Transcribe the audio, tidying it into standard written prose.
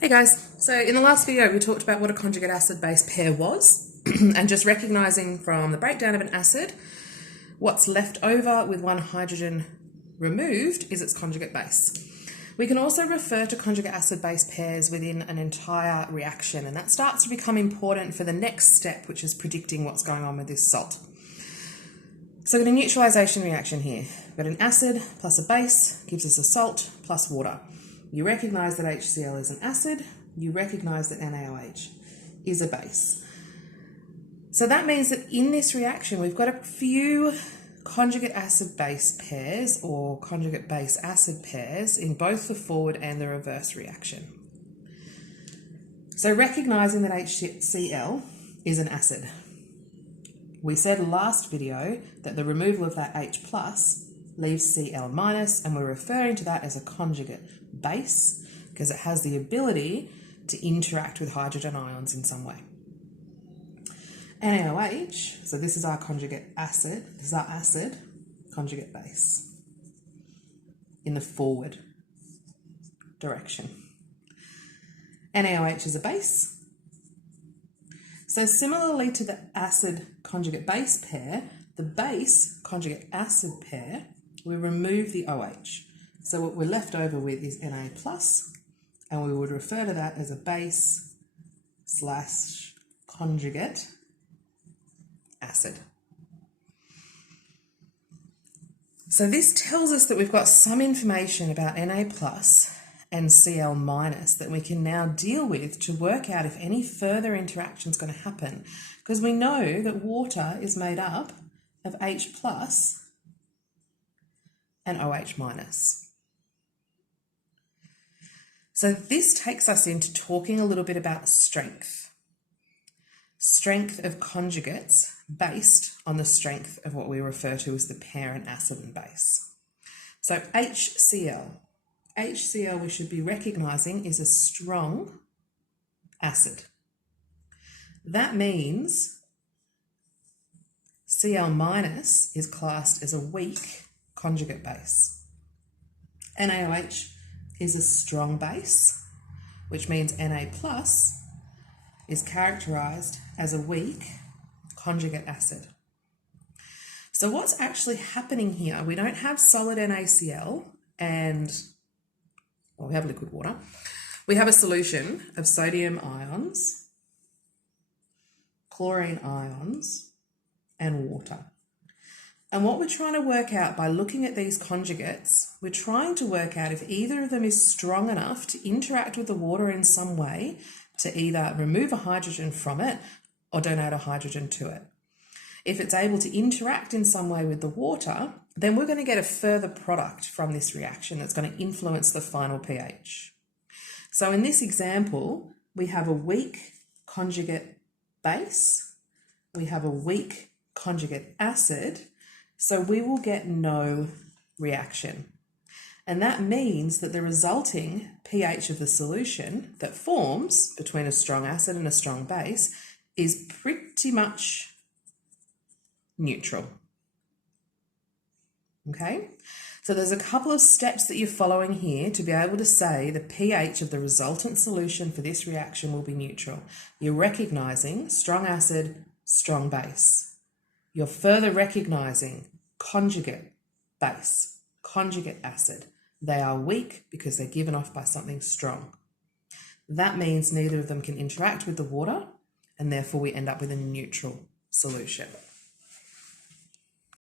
Hey guys, so in the last video we talked about what a conjugate acid-base pair was and just recognising from the breakdown of an acid what's left over with one hydrogen removed is its conjugate base. We can also refer to conjugate acid-base pairs within an entire reaction, and that starts to become important for the next step, which is predicting what's going on with this salt. So we've got a neutralisation reaction here. We've got an acid plus a base gives us a salt plus water. You recognise that HCl is an acid, you recognise that NaOH is a base. So that means that in this reaction we've got a few conjugate acid-base pairs or conjugate base-acid pairs in both the forward and the reverse reaction. So recognising that HCl is an acid. We said last video that the removal of that H plus leaves Cl minus, and we're referring to that as a conjugate base because it has the ability to interact with hydrogen ions in some way. NaOH, so this is our conjugate acid, this is our acid conjugate base in the forward direction. NaOH is a base. So similarly to the acid conjugate base pair, the base conjugate acid pair, we remove the OH. So what we're left over with is Na plus, and we would refer to that as a base slash conjugate acid. So this tells us that we've got some information about Na plus and Cl minus that we can now deal with to work out if any further interaction is going to happen, because we know that water is made up of H plus and OH minus. So this takes us into talking a little bit about strength. Strength of conjugates based on the strength of what we refer to as the parent acid and base. So HCl. HCl we should be recognising is a strong acid. That means Cl minus is classed as a weak conjugate base. NaOH is a strong base, which means Na plus is characterised as a weak conjugate acid. So what's actually happening here? We don't have solid NaCl and, well, we have liquid water. We have a solution of sodium ions, chlorine ions, and water. And what we're trying to work out by looking at these conjugates, we're trying to work out if either of them is strong enough to interact with the water in some way to either remove a hydrogen from it or donate a hydrogen to it. If it's able to interact in some way with the water, then we're going to get a further product from this reaction that's going to influence the final pH. So in this example, we have a weak conjugate base, we have a weak conjugate acid, so we will get no reaction. And that means that the resulting pH of the solution that forms between a strong acid and a strong base is pretty much neutral. Okay? So there's a couple of steps that you're following here to be able to say the pH of the resultant solution for this reaction will be neutral. You're recognising strong acid, strong base. You're further recognising conjugate base, conjugate acid. They are weak because they're given off by something strong. That means neither of them can interact with the water, and therefore we end up with a neutral solution.